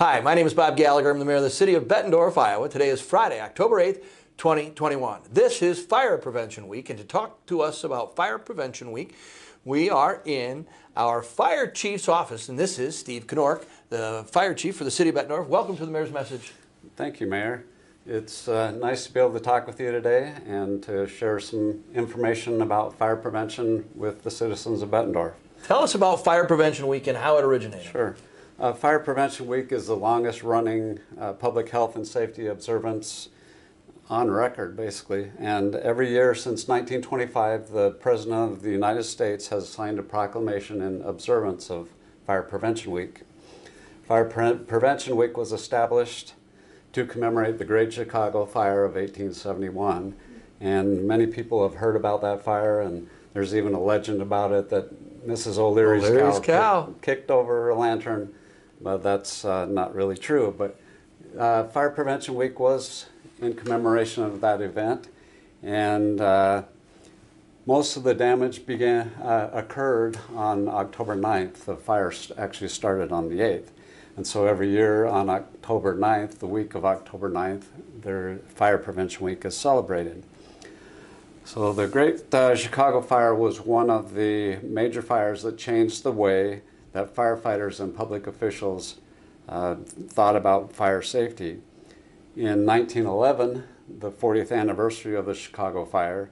Hi, my name is Bob Gallagher. I'm the mayor of the city of Bettendorf, Iowa. Today is Friday, October 8th, 2021. This is Fire Prevention Week, and to talk to us about Fire Prevention Week, we are in our fire chief's office, and this is Steve Knorrek, the fire chief for the city of Bettendorf. Welcome to the mayor's message. Thank you, Mayor. It's nice to be able to talk with you today and to share some information about fire prevention with the citizens of Bettendorf. Tell us about Fire Prevention Week and how it originated. Sure. Fire Prevention Week is the longest running public health and safety observance on record, basically. And every year since 1925, the President of the United States has signed a proclamation in observance of Fire Prevention Week. Fire Prevention Week was established to commemorate the Great Chicago Fire of 1871. And many people have heard about that fire, and there's even a legend about it that Mrs. O'Leary's cow kicked over a lantern, but that's not really true. But Fire Prevention Week was in commemoration of that event, and most of the damage occurred on October 9th. The fire actually started on the 8th. And so every year on October 9th, the week of October 9th, their Fire Prevention Week is celebrated. So the Great Chicago Fire was one of the major fires that changed the way that firefighters and public officials thought about fire safety. In 1911, the 40th anniversary of the Chicago Fire,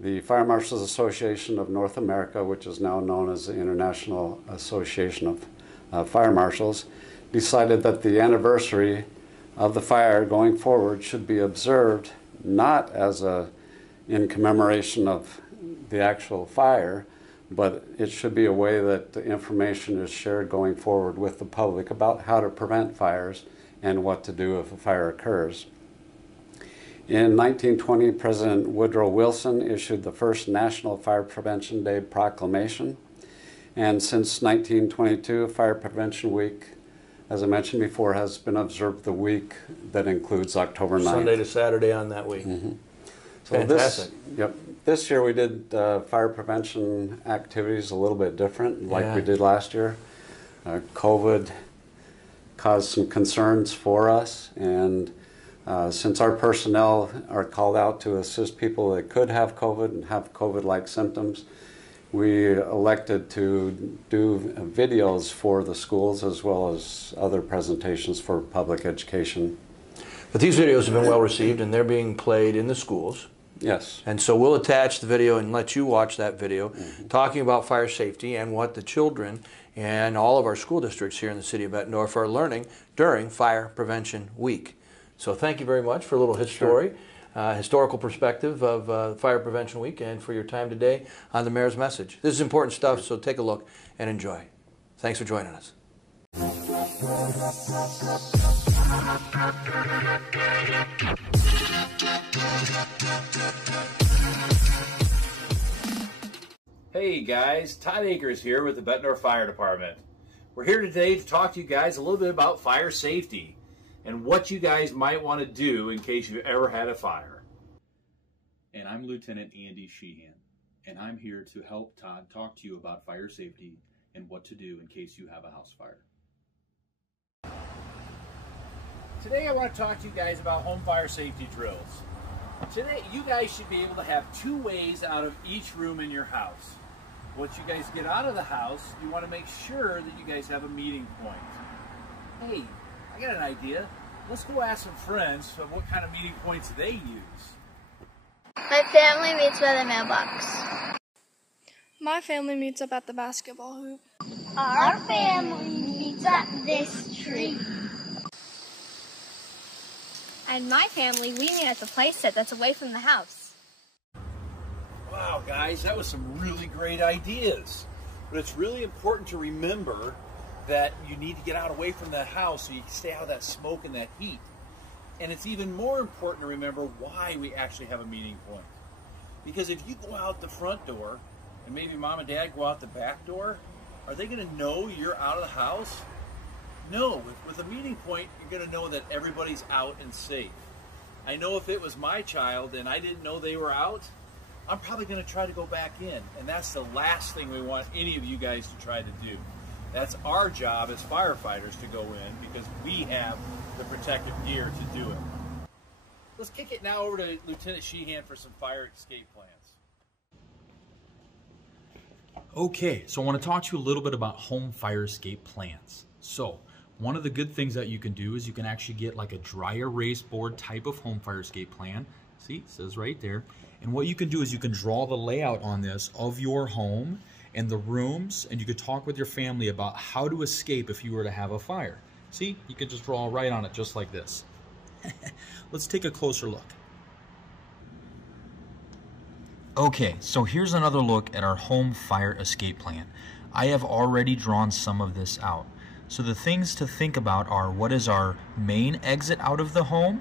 the Fire Marshals Association of North America, which is now known as the International Association of Fire Marshals, decided that the anniversary of the fire going forward should be observed not as in commemoration of the actual fire, but it should be a way that the information is shared going forward with the public about how to prevent fires and what to do if a fire occurs. In 1920, President Woodrow Wilson issued the first National Fire Prevention Day proclamation. And since 1922, Fire Prevention Week, as I mentioned before, has been observed the week that includes October 9th. Sunday to Saturday on that week. Mm-hmm. So fantastic. This year we did fire prevention activities a little bit different, like we did last year. COVID caused some concerns for us, and since our personnel are called out to assist people that could have COVID and have COVID-like symptoms, we elected to do videos for the schools as well as other presentations for public education. But these videos have been well received, and they're being played in the schools. Yes. And so we'll attach the video and let you watch that video talking about fire safety and what the children and all of our school districts here in the city of Bettendorf are learning during Fire Prevention Week. So thank you very much for a little historical perspective of Fire Prevention Week and for your time today on the Mayor's Message. This is important stuff, so take a look and enjoy. Thanks for joining us. Hey guys, Todd Akers here with the Bettendorf Fire Department. We're here today to talk to you guys a little bit about fire safety and what you guys might want to do in case you've ever had a fire. And I'm Lieutenant Andy Sheehan, and I'm here to help Todd talk to you about fire safety and what to do in case you have a house fire. Today I want to talk to you guys about home fire safety drills. Today you guys should be able to have 2 ways out of each room in your house. Once you guys get out of the house, you want to make sure that you guys have a meeting point. Hey, I got an idea. Let's go ask some friends of what kind of meeting points they use. My family meets by the mailbox. My family meets up at the basketball hoop. Our family meets at this tree. And my family, we meet at the playset that's away from the house. Wow, guys, that was some really great ideas. But it's really important to remember that you need to get out away from the house so you can stay out of that smoke and that heat. And it's even more important to remember why we actually have a meeting point. Because if you go out the front door and maybe mom and dad go out the back door, are they going to know you're out of the house? No, with a meeting point, you're going to know that everybody's out and safe. I know if it was my child and I didn't know they were out, I'm probably going to try to go back in. And that's the last thing we want any of you guys to try to do. That's our job as firefighters to go in because we have the protective gear to do it. Let's kick it now over to Lieutenant Sheehan for some fire escape plans. Okay, so I want to talk to you a little bit about home fire escape plans. So, one of the good things that you can do is you can actually get like a dry erase board type of home fire escape plan. See, it says right there. And what you can do is you can draw the layout on this of your home and the rooms, and you could talk with your family about how to escape if you were to have a fire. See, you can just draw right on it just like this. Let's take a closer look. Okay, so here's another look at our home fire escape plan. I have already drawn some of this out. So the things to think about are what is our main exit out of the home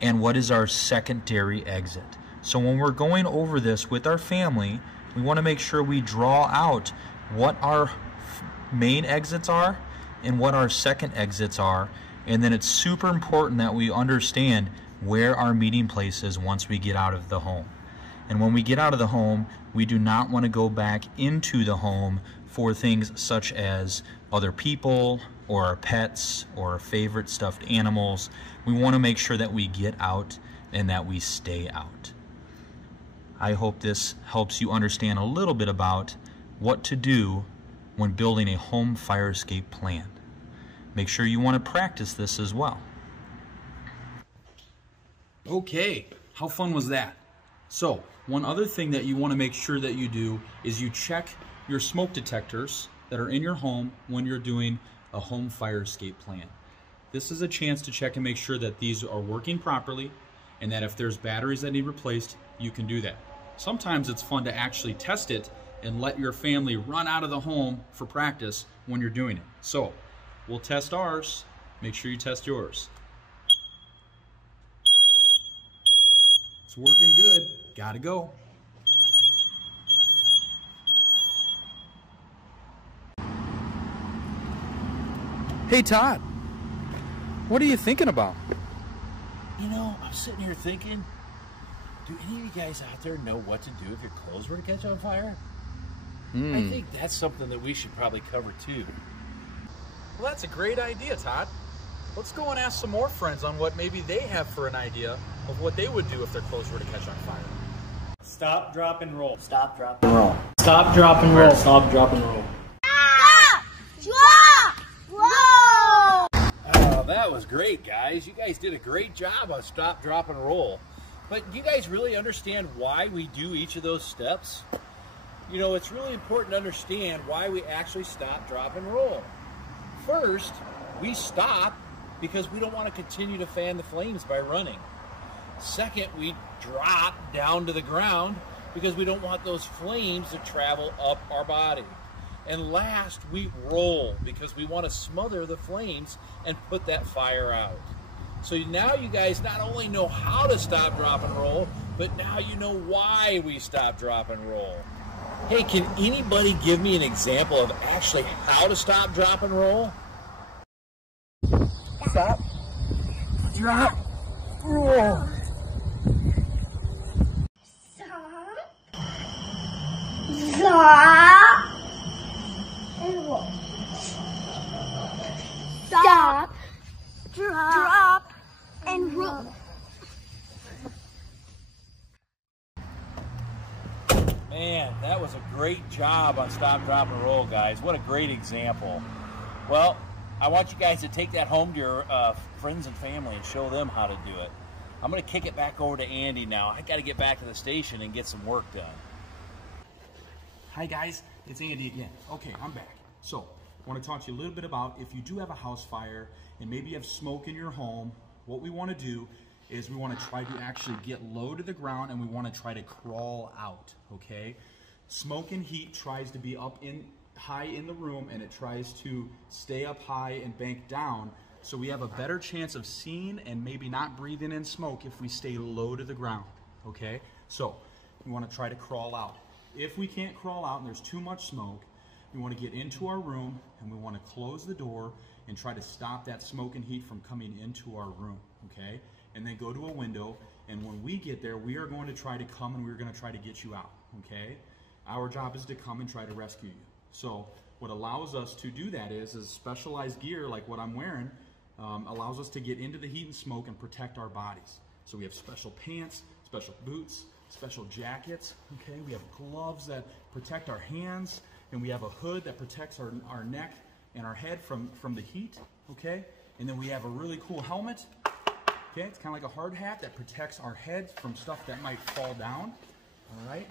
and what is our secondary exit. So when we're going over this with our family, we want to make sure we draw out what our main exits are and what our second exits are. And then it's super important that we understand where our meeting place is once we get out of the home. And when we get out of the home, we do not want to go back into the home for things such as other people or our pets or our favorite stuffed animals. We want to make sure that we get out and that we stay out. I hope this helps you understand a little bit about what to do when building a home fire escape plan. Make sure you want to practice this as well. Okay, how fun was that? So, one other thing that you want to make sure that you do is you check your smoke detectors that are in your home when you're doing a home fire escape plan. This is a chance to check and make sure that these are working properly and that if there's batteries that need replaced, you can do that. Sometimes it's fun to actually test it and let your family run out of the home for practice when you're doing it. So, we'll test ours. Make sure you test yours. It's working good. Gotta go. Hey Todd, what are you thinking about? You know, I'm sitting here thinking, do any of you guys out there know what to do if your clothes were to catch on fire? I think that's something that we should probably cover too. Well, that's a great idea, Todd. Let's go and ask some more friends on what maybe they have for an idea of what they would do if their clothes were to catch on fire. Stop, drop, and roll. Stop, drop, and roll. Stop, drop, and roll. Stop, drop, and roll. Stop! Drop! Roll! Oh, that was great, guys. You guys did a great job on stop, drop, and roll. But do you guys really understand why we do each of those steps? You know, it's really important to understand why we actually stop, drop, and roll. First, we stop because we don't want to continue to fan the flames by running. Second, we drop down to the ground because we don't want those flames to travel up our body. And last, we roll because we want to smother the flames and put that fire out. So now you guys not only know how to stop, drop, and roll, but now you know why we stop, drop, and roll. Hey, can anybody give me an example of actually how to stop, drop, and roll? Stop. Drop. Roll. Stop. Drop. And roll. Stop. Drop. And roll. Man, that was a great job on stop, drop, and roll, guys. What a great example. Well, I want you guys to take that home to your friends and family and show them how to do it. I'm going to kick it back over to Andy now. I got to get back to the station and get some work done. Hi guys, it's Andy again. Okay, I'm back. So, I want to talk to you a little bit about if you do have a house fire and maybe you have smoke in your home, what we want to do is we want to try to actually get low to the ground and we want to try to crawl out, okay? Smoke and heat tries to be up in high in the room and it tries to stay up high and bank down, so we have a better chance of seeing and maybe not breathing in smoke if we stay low to the ground, okay? So we want to try to crawl out. If we can't crawl out and there's too much smoke, we want to get into our room and we want to close the door and try to stop that smoke and heat from coming into our room, okay? And then go to a window, and when we get there, we are going to try to come and we're going to try to get you out, okay? Our job is to come and try to rescue you. So what allows us to do that is specialized gear like what I'm wearing allows us to get into the heat and smoke and protect our bodies. So we have special pants, special boots, special jackets, okay? We have gloves that protect our hands, and we have a hood that protects our neck and our head from the heat, okay? And then we have a really cool helmet, okay? It's kind of like a hard hat that protects our head from stuff that might fall down, all right?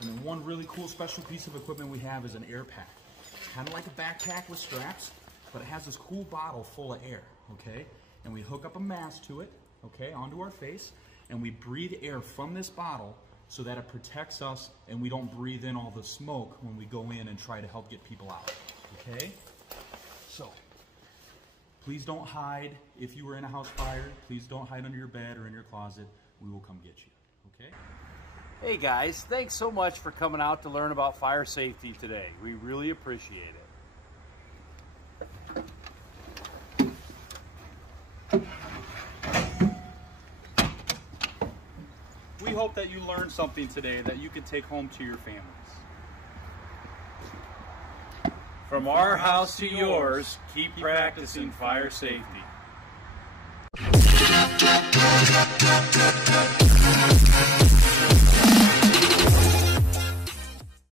And then one really cool special piece of equipment we have is an air pack. It's kind of like a backpack with straps, but it has this cool bottle full of air, okay? And we hook up a mask to it, okay, onto our face, and we breathe air from this bottle so that it protects us and we don't breathe in all the smoke when we go in and try to help get people out, okay? So, please don't hide. If you were in a house fire, please don't hide under your bed or in your closet. We will come get you, okay? Hey guys, thanks so much for coming out to learn about fire safety today. We really appreciate it. We hope that you learned something today that you can take home to your families. From our house to yours, keep practicing fire safety.